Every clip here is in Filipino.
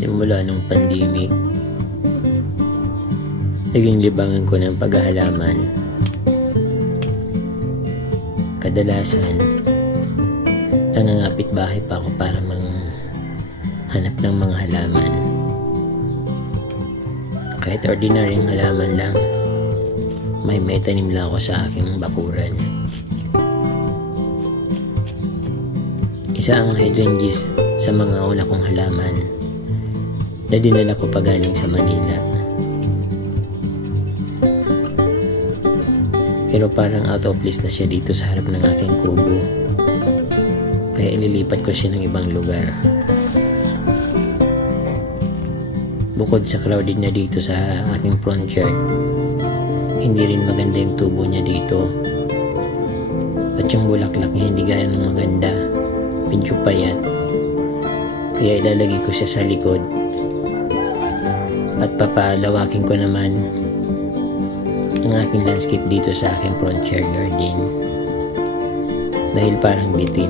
Simula nung pandemic, naging libangan ko ng paghahalaman. Kadalasan, nangangapit bahay pa ako para hanap ng mga halaman. Kahit ordinaryong halaman lang, may tanim lang ako sa aking bakuran. Isa ang hydrangeas sa mga una kong halaman na dinala ko pa galing sa Manila. Pero parang out of place na siya dito sa harap ng aking kubo. Kaya ililipat ko siya ng ibang lugar. Bukod sa crowded na dito sa aking front yard, hindi rin maganda yung tubo niya dito. At yung bulaklak niya hindi gaya ng maganda. Medyo payat. Kaya ilalagay ko siya sa likod. At papalawakin ko naman ang aking landscape dito sa aking front yard garden. Dahil parang bitin.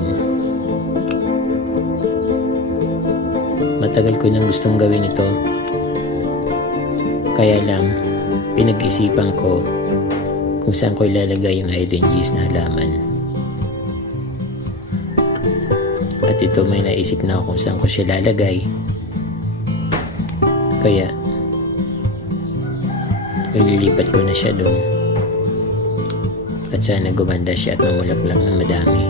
Matagal ko nang gustong gawin ito. Kaya lang, pinag-isipan ko kung saan ko ilalagay yung hydrangeas na halaman. At ito may naisip na ako kung saan ko siya lalagay. Kaya, ililipat ko na siya doon. At sana gumanda siya at mamulaklak ng madami.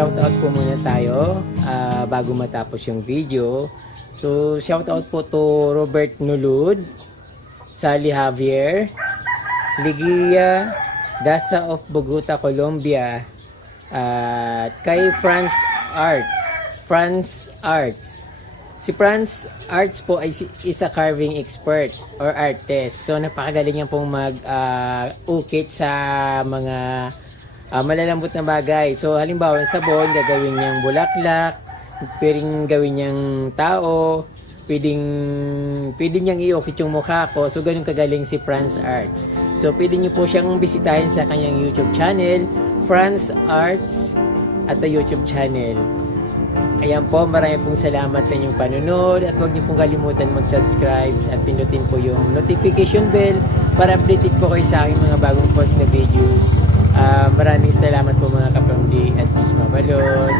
shoutout po muna tayo bago matapos yung video. So, shoutout po to Robert Nulud, Sally Javier, Ligia Dasa of Bogota, Colombia, at kay France Arts. Si France Arts po ay isa carving expert or artist. So napakagaling niya pong mag-ukit sa mga malalambot na bagay. So halimbawa sa sabon, gagawin niyang bulaklak, pwedeng gawin niyang tao, pwedeng niyang i-ukit yung mukha ko. So ganun kagaling si France Arts. So pwede niyo po siyang bisitahin sa kanyang YouTube channel, France Arts at the YouTube channel. Ayan po, marami pong salamat sa inyong panunod at huwag niyo pong kalimutan mag-subscribe at pindutin po yung notification bell para updated po kayo sa aking mga bagong post na videos. Maraming salamat po mga kapamilya at Miss Mabalos.